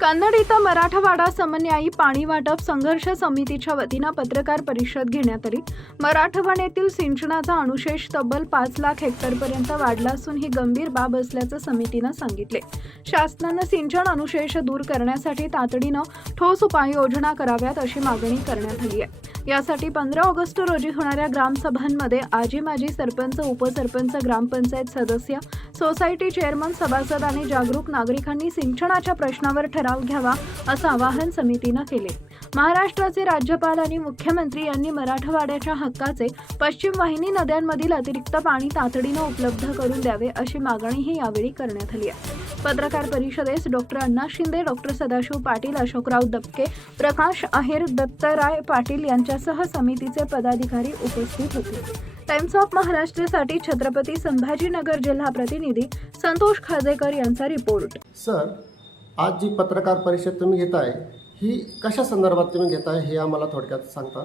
कन्नड इथं मराठवाडा समन्यायी पाणी वाटप संघर्ष समितीच्या वतीनं पत्रकार परिषद घेण्यात आली। मराठवाड्यातील सिंचनाचा अनुशेष तब्बल 5 लाख हेक्टरपर्यंत वाढला असून ही गंभीर बाब असल्याचं समितीनं सांगितले। शासनानं सिंचन अनुशेष दूर करण्यासाठी तातडीनं ठोस उपाययोजना कराव्यात अशी मागणी करण्यात आली आहे। यासाठी 15 ऑगस्ट रोजी होणाऱ्या ग्रामसभांमध्ये आजी माजी सरपंच, उपसरपंच, ग्रामपंचायत सदस्य, सोसायटी चेअरमन, सभासद आणि जागरूक नागरिकांनी सिंचनाच्या प्रश्नावर ठराव घ्यावा असं आवाहन समितीनं केले। महाराष्ट्राचे राज्यपाल आणि मुख्यमंत्री यांनी मराठवाड्याच्या हक्काचे पश्चिम वाहिनी नद्यांमधील अतिरिक्त पाणी तातडीनं उपलब्ध करून द्यावे अशी मागणीही यावेळी करण्यात आली आहे। पत्रकार परिषदेस डॉक्टर अण्णा शिंदे, डॉक्टर सदाशिव पाटील, अशोकराव दबके, प्रकाश आहेर, दत्तराय पाटील यांच्यासह समितीचे पदाधिकारी उपस्थित होते। टाइम्स ऑफ महाराष्ट्रासाठी छत्रपती संभाजीनगर जिल्हा प्रतिनिधी संतोष खाजेकर यांचा रिपोर्ट। सर, आज जी पत्रकार परिषद तुम्ही घेताय ही कशा संदर्भात तुम्ही घेताय हे आम्हाला थोडक्यात सांगता?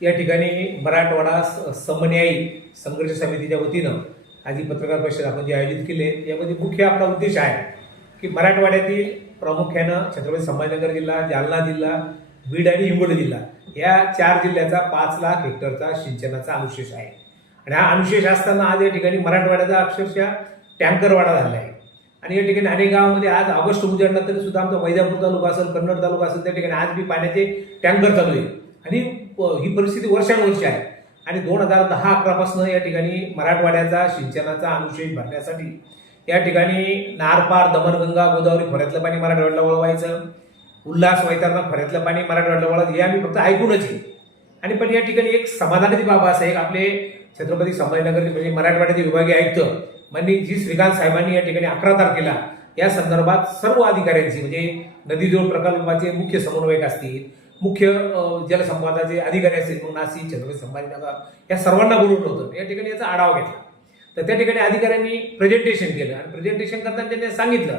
या ठिकाणी मराठवाडा समन्यायी संघर्ष समितीच्या वतीनं आज ही पत्रकार परिषद आपण जी आयोजित केली आहे यामध्ये मुख्य आपला उद्देश आहे की मराठवाड्यातील प्रामुख्यानं छत्रपती संभाजीनगर जिल्हा, जालना जिल्हा, बीड आणि हिंगोली जिल्हा या 4 जिल्ह्याचा 5 लाख हेक्टरचा सिंचनाचा अनुशेष आहे। आणि हा अनुशेष असताना आज या ठिकाणी मराठवाड्याचा अक्षरशः टँकरवाडा झाला आहे। आणि या ठिकाणी अनेक गावामध्ये आज ऑगस्ट उजाडला तरी सुद्धा आमचा वैजापूर तालुका असेल, कन्नड तालुका असेल, त्या ठिकाणी आज बी पाण्याचे टँकर चालू आहे। आणि ही परिस्थिती वर्षानुवर्ष आहे। आणि 2010-11 पासून या ठिकाणी मराठवाड्याचा सिंचनाचा अनुशेष भरण्यासाठी या ठिकाणी नारपार, दमणगंगा, गोदावरी खोऱ्यातलं पाणी मराठवाड्याला वळवायचं, उल्हास, वैतरणा खोऱ्यातलं पाणी मराठवाड्याला वळवायचं हे आम्ही फक्त ऐकूनच आहे। आणि पण या ठिकाणी एक समाधानाची बाब असं आहे, आपले छत्रपती संभाजीनगर म्हणजे मराठवाड्याचे विभागीय आयुक्त माननीय जी श्रीकांत साहेबांनी या ठिकाणी 11 तारखेला या संदर्भात सर्व अधिकाऱ्यांची म्हणजे नदी जोड प्रकल्पाचे मुख्य समन्वयक असतील, मुख्य जलसंपदाचे अधिकारी असतील, नाशिक, छत्रपती संभाजीनगर या सर्वांना बोलवलं होतं। या ठिकाणी याचा आढावा घेतला तर त्या ठिकाणी अधिकाऱ्यांनी प्रेझेंटेशन केलं आणि प्रेझेंटेशन करताना त्यांनी सांगितलं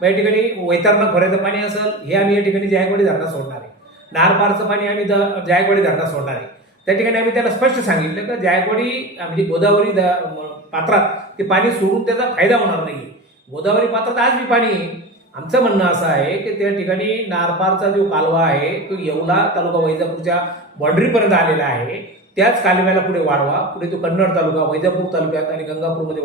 या ठिकाणी वैतरणा खोऱ्याचं पाणी असेल हे आम्ही या ठिकाणी जायकवाडी धरणात सोडणार आहे, नारपारचं पाणी आम्ही जायकवाडी धरणात सोडणार आहे। त्या ठिकाणी आम्ही त्याला स्पष्ट सांगितलं की जायकवाडी म्हणजे गोदावरी पात्रात ते पाणी सोडून त्याचा फायदा होणार नाही। गोदावरी पात्रात आज बी पाणी आहे। आमचं म्हणणं असं आहे की त्या ठिकाणी नारपारचा जो कालवा आहे तो येवला तालुका वैजापूरच्या बाँड्रीपर्यंत आलेला आहे, त्याच कालव्याला पुढे वाढवा, पुढे तो कन्नड तालुका, वैजापूर तालुक्यात आणि गंगापूरमध्ये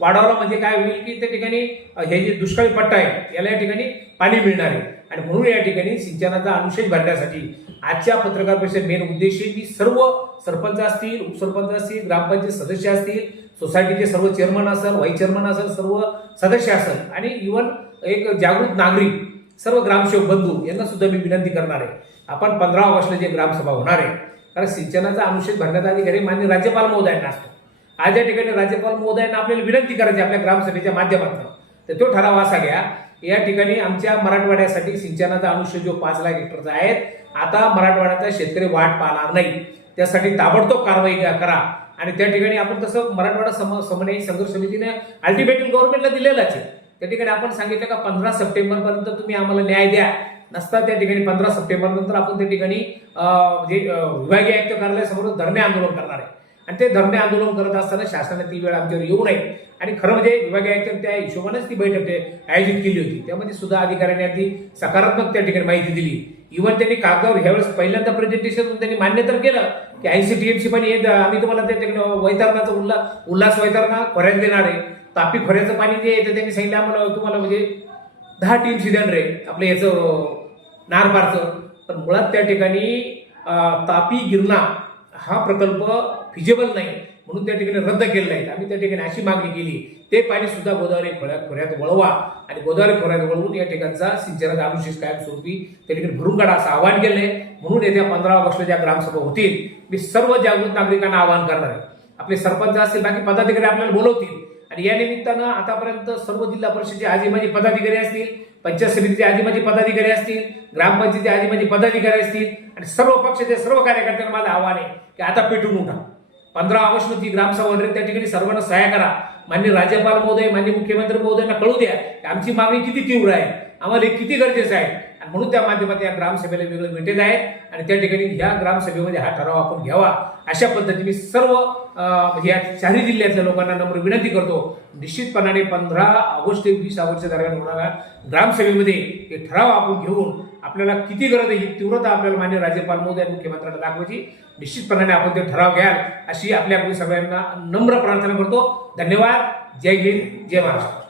वाढवला म्हणजे काय होईल की त्या ठिकाणी हे जे दुष्काळी पट्टा आहे याला या ठिकाणी पाणी मिळणार आहे। आणि म्हणून या ठिकाणी सिंचनाचा अनुशेष भरण्यासाठी आजच्या पत्रकार परिषद मेन उद्देश की सर्व सरपंच असतील, उपसरपंच असतील, ग्रामपंचायत सदस्य असतील, सोसायटीचे सर्व चेअरमन असेल, व्हाईस चेअरमन असेल, सर्व सदस्य असेल आणि इव्हन एक जागृत नागरिक सर्व ग्रामसेवक बंधू यांना सुद्धा मी विनंती करणार आहे, आपण 15 ऑगस्टला जे ग्रामसभा होणार आहे कारण सिंचनाचा अनुशेष भरण्याचा अधिकारी माननीय राज्यपाल महोदयांना असतो। आज या ठिकाणी राज्यपाल महोदयांना आपल्याला विनंती करायची आपल्या ग्रामसभेच्या माध्यमातून तर तो ठराव असा घ्या या ठिकाणी आमच्या मराठवाड्यासाठी सिंचनाचा अनुशेष जो 5 लाख हेक्टरचा आहे आता मराठवाड्याचा शेतकरी वाट पाहणार नाही, त्यासाठी ताबडतोब कारवाई करा। आणि त्या ठिकाणी आपण तसं मराठवाडा समन्वय संघर्ष समितीने अल्टिमेटम गव्हर्नमेंटला दिलेलाच आहे। त्या ठिकाणी आपण सांगितलं का 15 सप्टेंबरपर्यंत तुम्ही आम्हाला न्याय द्या, नसता त्या ठिकाणी 15 सप्टेंबर नंतर आपण त्या ठिकाणी विभागीय आयुक्त कार्यालयासमोर धरणे आंदोलन करणार आहे। आणि ते धरणे आंदोलन करत असताना शासनाने ती वेळ आमच्यावर येऊ नये आणि खरं म्हणजे विभागीय आयुक्त त्या हिशोबानेच ती बैठक आयोजित केली होती, त्यामध्ये सुद्धा अधिकाऱ्यांनी अगदी सकारात्मक त्या ठिकाणी माहिती दिली। इव्हन त्यांनी कागदावर ह्यावेळेस पहिल्यांदा प्रेझेंटेशन त्यांनी मान्य तर केलं की 80 TMC पाणी आम्ही तुम्हाला त्या ठिकाणी वैतरणाचं उल्हास वैतरणा खोऱ्यात देणार आहे, तापी खोऱ्याचं पाणी जे आहे त्यांनी सांगितलं आम्हाला तुम्हाला म्हणजे 10 TMC देणार आहे आपलं याचं नारपारचं। पण मुळात त्या ठिकाणी तापी गिरणा हा प्रकल्प फिजिबल नाही म्हणून त्या ठिकाणी रद्द केलेला आहे। आम्ही त्या ठिकाणी अशी मागणी केली ते पाणी सुद्धा गोदावरी खोऱ्यात वळवा आणि गोदावरी खोऱ्यात वळवून या ठिकाणचा सिंचनाचा अनुशेष कायमस्वरूपी त्या ठिकाणी भरून काढा असं आवाहन केलंय। म्हणून येत्या 15 ऑगस्टला ज्या ग्रामसभा होतील मी सर्व जागृत नागरिकांना आवाहन करणार आहे, आपले सरपंच असतील, बाकी पदाधिकारी आपल्याला बोलवतील आणि या निमित्तानं आतापर्यंत सर्व जिल्हा परिषदेचे आजी माजी पदाधिकारी असतील, पंचायत समितीचे आजी माजी पदाधिकारी असतील, ग्रामपंचायतीचे आजी माजी पदाधिकारी असतील आणि सर्व पक्षाचे सर्व कार्यकर्त्यांना माझं आव्हान आहे की आता पेटून उठा। 15 ऑगस्ट मध्ये ग्रामसभा होणार त्या ठिकाणी सर्वांना सहाय्य करा। माननीय राज्यपाल महोदय, माननीय मुख्यमंत्री महोदयांना कळू द्या की आमची मागणी किती तीव्र आहे, आम्हाला हे किती गरजेचं आहे, आणि म्हणून त्या माध्यमात या ग्रामसभेला वेगळं वेटेज आहे आणि त्या ठिकाणी ह्या ग्रामसभेमध्ये हा ठराव आपण घ्यावा अशा पद्धतीने सर्व या चारही जिल्ह्यातल्या लोकांना नम्र विनंती करतो. निश्चितपणाने 15 ऑगस्ट ते 20 ऑगस्टच्या दरम्यान होणाऱ्या ग्रामसभेमध्ये हे ठराव आपण घेऊन आपल्याला किती गरज आहे ही तीव्रता आपल्याला मान्य राज्यपाल महोदय आणि मुख्यमंत्र्यांना दाखवायची. निश्चितपणाने आपण ते ठराव घ्याल अशी आपल्याकडून सगळ्यांना नम्र प्रार्थना करतो. धन्यवाद. जय हिंद, जय महाराष्ट्र.